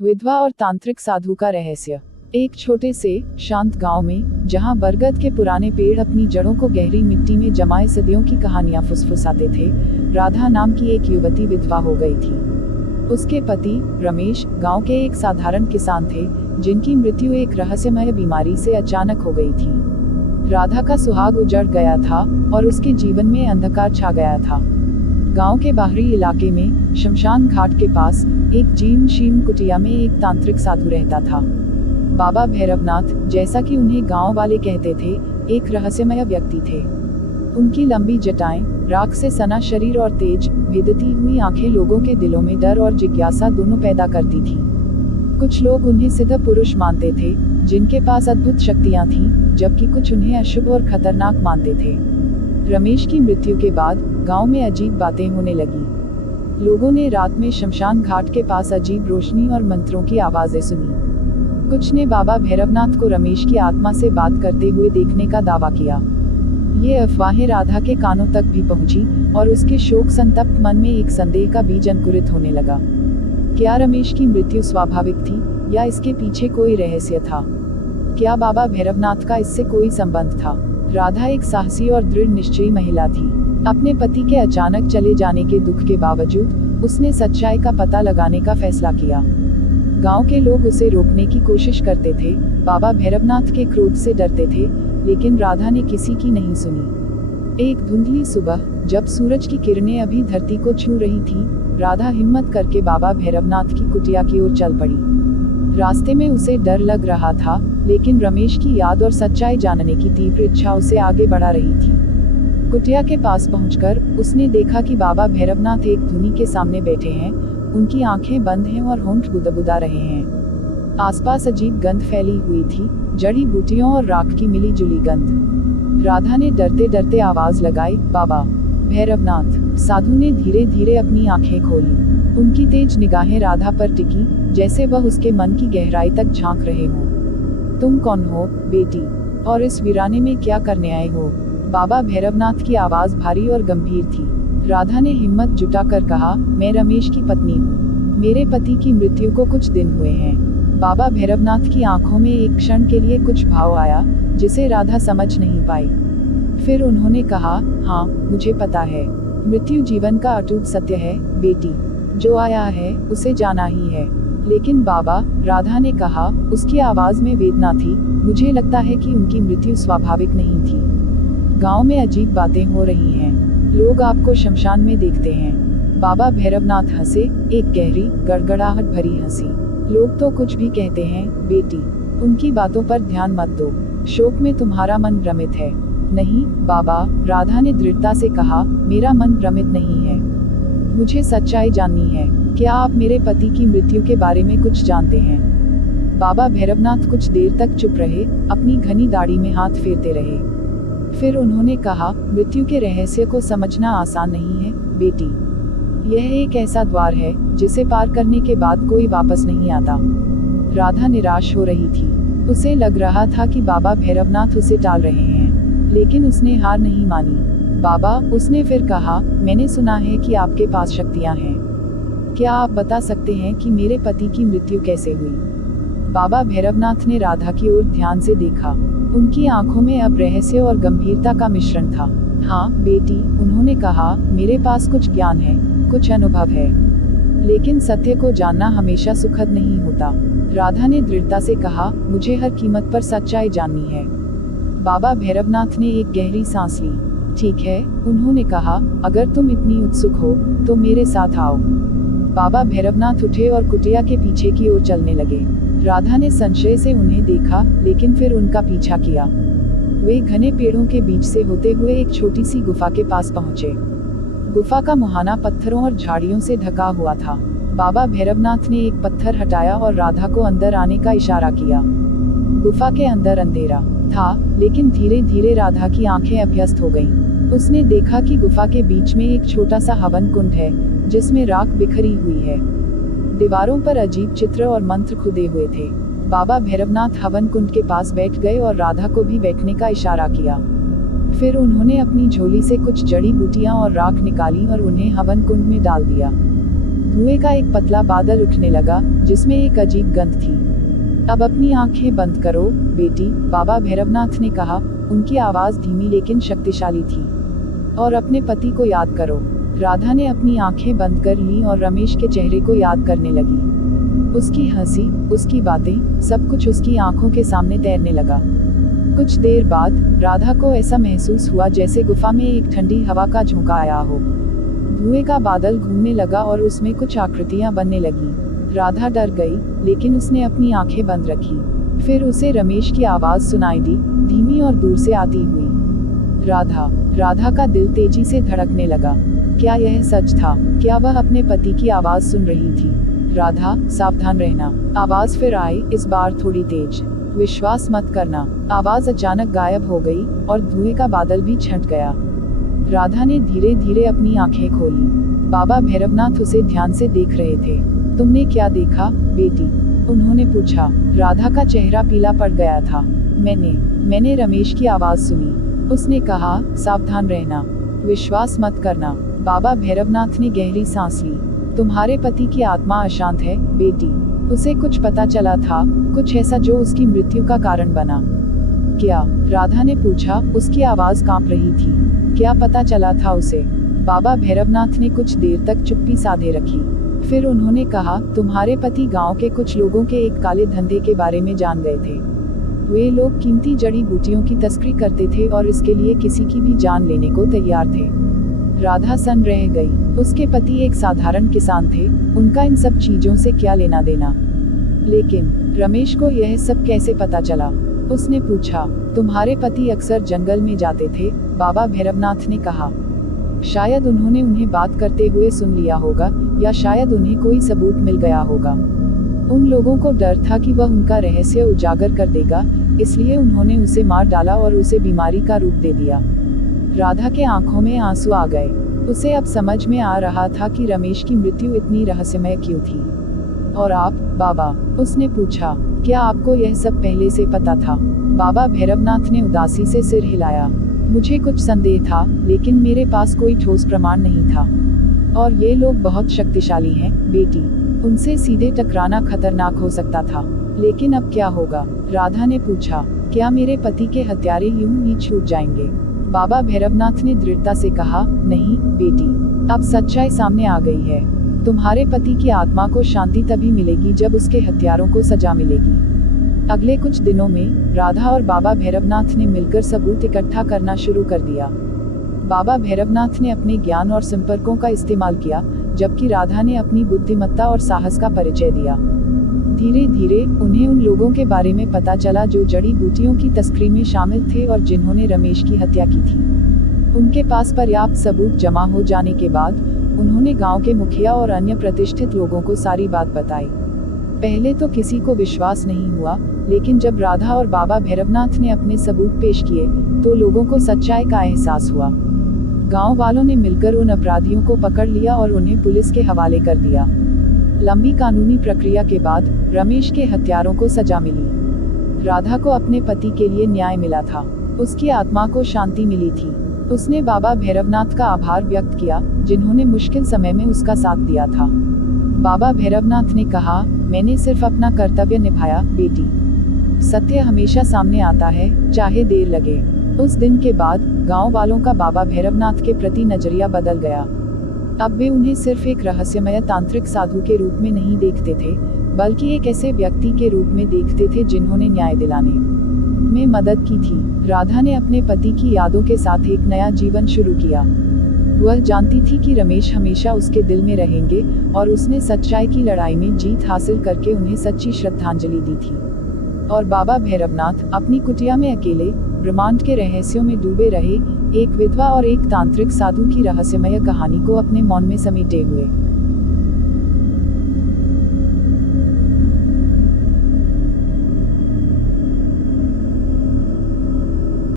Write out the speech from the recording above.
विधवा और तांत्रिक साधु का रहस्य। एक छोटे से शांत गांव में, जहां बरगद के पुराने पेड़ अपनी जड़ों को गहरी मिट्टी में जमाए सदियों की कहानियां फुसफुसाते थे, राधा नाम की एक युवती विधवा हो गई थी। उसके पति रमेश गांव के एक साधारण किसान थे, जिनकी मृत्यु एक रहस्यमय बीमारी से अचानक हो गई थी। राधा का सुहाग उजड़ गया था और उसके जीवन में अंधकार छा गया था। गांव के बाहरी इलाके में शमशान घाट के पास एक जीर्ण शीर्ण कुटिया में एक तांत्रिक साधु रहता था। बाबा भैरवनाथ, जैसा कि उन्हें गांव वाले कहते थे, एक रहस्यमय व्यक्ति थे। उनकी लंबी जटाएं, राख से सना शरीर और तेज भेदती हुई आंखें लोगों के दिलों में डर और जिज्ञासा दोनों पैदा करती थी। कुछ लोग उन्हें सिद्ध पुरुष मानते थे, जिनके पास अद्भुत शक्तियां थीं, जबकि कुछ उन्हें अशुभ और खतरनाक मानते थे। रमेश की मृत्यु के बाद गांव में अजीब बातें होने लगी। लोगों ने रात में शमशान घाट के पास अजीब रोशनी और मंत्रों की आवाजें सुनी। कुछ ने बाबा भैरवनाथ को रमेश की आत्मा से बात करते हुए देखने का दावा किया। ये अफवाहें राधा के कानों तक भी पहुंची और उसके शोक संतप्त मन में एक संदेह का बीज अंकुरित होने लगा। क्या रमेश की मृत्यु स्वाभाविक थी या इसके पीछे कोई रहस्य था? क्या बाबा भैरवनाथ का इससे कोई संबंध था? राधा एक साहसी और दृढ़ निश्चयी महिला थी। अपने पति के अचानक चले जाने के दुख के बावजूद उसने सच्चाई का पता लगाने का फैसला किया। गांव के लोग उसे रोकने की कोशिश करते थे, बाबा भैरवनाथ के क्रोध से डरते थे, लेकिन राधा ने किसी की नहीं सुनी। एक धुंधली सुबह, जब सूरज की किरणें अभी धरती को छू रही थी, राधा हिम्मत करके बाबा भैरवनाथ की कुटिया की ओर चल पड़ी। रास्ते में उसे डर लग रहा था, लेकिन रमेश की याद और सच्चाई जानने की तीव्र इच्छा उसे आगे बढ़ा रही थी। कुटिया के पास पहुंचकर उसने देखा कि बाबा भैरवनाथ एक धुनी के सामने बैठे हैं। उनकी आंखें बंद हैं और होंठ बुदबुदा रहे हैं। आसपास अजीब गंध फैली हुई थी, जड़ी बूटियों और राख की मिली जुली गंध। राधा ने डरते डरते आवाज लगाई, बाबा भैरवनाथ। साधु ने धीरे धीरे अपनी आंखें खोली। उनकी तेज निगाहें राधा पर टिकी, जैसे वह उसके मन की गहराई तक झांक रहे हों। तुम कौन हो, बेटी? और इस वीराने में क्या करने आए हो? बाबा भैरवनाथ की आवाज भारी और गंभीर थी। राधा ने हिम्मत जुटाकर कहा, मैं रमेश की पत्नी हूँ। मेरे पति की मृत्यु को कुछ दिन हुए हैं। बाबा भैरवनाथ की आंखों में एक क्षण के लिए कुछ भाव आया, जिसे राधा समझ नहीं पाई। फिर उन्होंने कहा, हाँ, मुझे पता है। मृत्यु जीवन का अटूट सत्य है, बेटी। जो आया है उसे जाना ही है। लेकिन बाबा, राधा ने कहा, उसकी आवाज में वेदना थी, मुझे लगता है कि उनकी मृत्यु स्वाभाविक नहीं थी। गांव में अजीब बातें हो रही हैं। लोग आपको शमशान में देखते हैं। बाबा भैरवनाथ हंसे, एक गहरी गड़गड़ाहट भरी हंसी। लोग तो कुछ भी कहते हैं, बेटी। उनकी बातों पर ध्यान मत दो। शोक में तुम्हारा मन भ्रमित है। नहीं बाबा, राधा ने दृढ़ता से कहा, मेरा मन भ्रमित नहीं है। मुझे सच्चाई जाननी है। क्या आप मेरे पति की मृत्यु के बारे में कुछ जानते हैं? बाबा भैरवनाथ कुछ देर तक चुप रहे, अपनी घनी दाढ़ी में हाथ फेरते रहे। फिर उन्होंने कहा, मृत्यु के रहस्य को समझना आसान नहीं है, बेटी। यह एक ऐसा द्वार है जिसे पार करने के बाद कोई वापस नहीं आता। राधा निराश हो रही थी। उसे लग रहा था कि बाबा भैरवनाथ उसे टाल रहे हैं, लेकिन उसने हार नहीं मानी। बाबा, उसने फिर कहा, मैंने सुना है कि आपके पास शक्तियां हैं। क्या आप बता सकते हैं कि मेरे पति की मृत्यु कैसे हुई? बाबा भैरवनाथ ने राधा की ओर ध्यान से देखा। उनकी आंखों में अब रहस्य और गंभीरता का मिश्रण था। हाँ बेटी, उन्होंने कहा, मेरे पास कुछ ज्ञान है, कुछ अनुभव है, लेकिन सत्य को जानना हमेशा सुखद नहीं होता। राधा ने दृढ़ता से कहा, मुझे हर कीमत पर सच्चाई जाननी है। बाबा भैरवनाथ ने एक गहरी सांस ली। ठीक है, उन्होंने कहा, अगर तुम इतनी उत्सुक हो तो मेरे साथ आओ। बाबा भैरवनाथ उठे और कुटिया के पीछे की ओर चलने लगे। राधा ने संशय से उन्हें देखा, लेकिन फिर उनका पीछा किया। वे घने पेड़ों के बीच से होते हुए एक छोटी सी गुफा के पास पहुंचे। गुफा का मुहाना पत्थरों और झाड़ियों से ढका हुआ था। बाबा भैरवनाथ ने एक पत्थर हटाया और राधा को अंदर आने का इशारा किया। गुफा के अंदर अंधेरा था, लेकिन धीरे धीरे राधा की आंखें अभ्यस्त हो गईं। उसने देखा कि गुफा के बीच में एक छोटा सा हवन कुंड है, जिसमें राख बिखरी हुई है। दीवारों पर अजीब चित्र और मंत्र खुदे हुए थे। बाबा भैरवनाथ हवन कुंड के पास बैठ गए और राधा को भी बैठने का इशारा किया। फिर उन्होंने अपनी झोली से कुछ जड़ी बूटियां और राख निकाली और उन्हें हवन कुंड में डाल दिया। धुएं का एक पतला बादल उठने लगा जिसमें एक अजीब गंध थी। अब अपनी आंखें बंद करो बेटी, बाबा भैरवनाथ ने कहा। उनकी आवाज धीमी लेकिन शक्तिशाली थी। और अपने पति को याद करो। राधा ने अपनी आंखें बंद कर लीं और रमेश के चेहरे को याद करने लगी। उसकी हंसी, उसकी बातें, सब कुछ उसकी आंखों के सामने तैरने लगा। कुछ देर बाद राधा को ऐसा महसूस हुआ जैसे गुफा में एक ठंडी हवा का झोंका आया हो। धुएं का बादल घूमने लगा और उसमें कुछ आकृतियां बनने लगी। राधा डर गई, लेकिन उसने अपनी आंखें बंद रखी। फिर उसे रमेश की आवाज सुनाई दी, धीमी और दूर से आती हुई। राधा। राधा का दिल तेजी से धड़कने लगा। क्या यह सच था? क्या वह अपने पति की आवाज सुन रही थी? राधा, सावधान रहना। आवाज फिर आई, इस बार थोड़ी तेज। विश्वास मत करना। आवाज अचानक गायब हो गई और धुएं का बादल भी छंट गया। राधा ने धीरे धीरे अपनी आंखें खोली। बाबा भैरवनाथ उसे ध्यान से देख रहे थे। तुमने क्या देखा बेटी? उन्होंने पूछा। राधा का चेहरा पीला पड़ गया था। मैंने रमेश की आवाज सुनी। उसने कहा, सावधान रहना, विश्वास मत करना। बाबा भैरवनाथ ने गहरी सांस ली। तुम्हारे पति की आत्मा अशांत है बेटी। उसे कुछ पता चला था, कुछ ऐसा जो उसकी मृत्यु का कारण बना। क्या? राधा ने पूछा, उसकी आवाज कांप रही थी। क्या पता चला था उसे? बाबा भैरवनाथ ने कुछ देर तक चुप्पी साधे रखी। फिर उन्होंने कहा, तुम्हारे पति गांव के कुछ लोगों के एक काले धंधे के बारे में जान गए थे। वे लोग कीमती जड़ी बूटियों की तस्करी करते थे और इसके लिए किसी की भी जान लेने को तैयार थे। राधा सन्न रह गई। उसके पति एक साधारण किसान थे, उनका इन सब चीजों से क्या लेना देना। लेकिन रमेश को यह सब कैसे पता चला? उसने पूछा। तुम्हारे पति अक्सर जंगल में जाते थे, बाबा भैरवनाथ ने कहा। शायद उन्होंने उन्हें बात करते हुए सुन लिया होगा, या शायद उन्हें कोई सबूत मिल गया होगा। उन लोगों को डर था कि वह उनका रहस्य उजागर कर देगा, इसलिए उन्होंने उसे मार डाला और उसे बीमारी का रूप दे दिया। राधा के आंखों में आंसू आ गए। उसे अब समझ में आ रहा था कि रमेश की मृत्यु इतनी रहस्यमय क्यों थी। और आप, बाबा? उसने पूछा। क्या आपको यह सब पहले से पता था? बाबा भैरवनाथ ने उदासी से सिर हिलाया। मुझे कुछ संदेह था, लेकिन मेरे पास कोई ठोस प्रमाण नहीं था। और ये लोग बहुत शक्तिशाली हैं बेटी। उनसे सीधे टकराना खतरनाक हो सकता था। लेकिन अब क्या होगा? राधा ने पूछा। क्या मेरे पति के हत्यारे यूं ही छूट जाएंगे? बाबा भैरवनाथ ने दृढ़ता से कहा, नहीं बेटी, अब सच्चाई सामने आ गई है। तुम्हारे पति की आत्मा को शांति तभी मिलेगी जब उसके हत्यारों को सजा मिलेगी। अगले कुछ दिनों में राधा और बाबा भैरवनाथ ने मिलकर सबूत इकट्ठा करना शुरू कर दिया। बाबा भैरवनाथ ने अपने ज्ञान और संपर्कों का इस्तेमाल किया, जबकि राधा ने अपनी बुद्धिमत्ता और साहस का परिचय दिया। धीरे धीरे उन्हें उन लोगों के बारे में पता चला जो जड़ी बूटियों की तस्करी में शामिल थे और जिन्होंने रमेश की हत्या की थी। उनके पास पर्याप्त सबूत जमा हो जाने के बाद उन्होंने गांव के मुखिया और अन्य प्रतिष्ठित लोगों को सारी बात बताई। पहले तो किसी को विश्वास नहीं हुआ, लेकिन जब राधा और बाबा भैरवनाथ ने अपने सबूत पेश किए तो लोगों को सच्चाई का एहसास हुआ। गांव वालों ने मिलकर उन अपराधियों को पकड़ लिया और उन्हें पुलिस के हवाले कर दिया। लंबी कानूनी प्रक्रिया के बाद रमेश के हत्यारों को सजा मिली। राधा को अपने पति के लिए न्याय मिला था। उसकी आत्मा को शांति मिली थी। उसने बाबा भैरवनाथ का आभार व्यक्त किया, जिन्होंने मुश्किल समय में उसका साथ दिया था। बाबा भैरवनाथ ने कहा, मैंने सिर्फ अपना कर्तव्य निभाया बेटी। सत्य हमेशा सामने आता है, चाहे देर लगे। उस दिन के बाद गांव वालों का बाबा भैरवनाथ के प्रति नजरिया बदल गया। अब वे उन्हें सिर्फ एक रहस्यमय तांत्रिक साधु के रूप में नहीं देखते थे, बल्कि एक ऐसे व्यक्ति के रूप में देखते थे जिन्होंने न्याय दिलाने में मदद की थी। राधा ने अपने पति की यादों के साथ एक नया जीवन शुरू किया। वह जानती थी कि रमेश हमेशा उसके दिल में रहेंगे और उसने सच्चाई की लड़ाई में जीत हासिल करके उन्हें सच्ची श्रद्धांजलि दी थी। और बाबा भैरवनाथ अपनी कुटिया में अकेले ब्रह्मांड के रहस्यों में डूबे रहे, एक विधवा और एक तांत्रिक साधु की रहस्यमय कहानी को अपने मौन में समेटे हुए।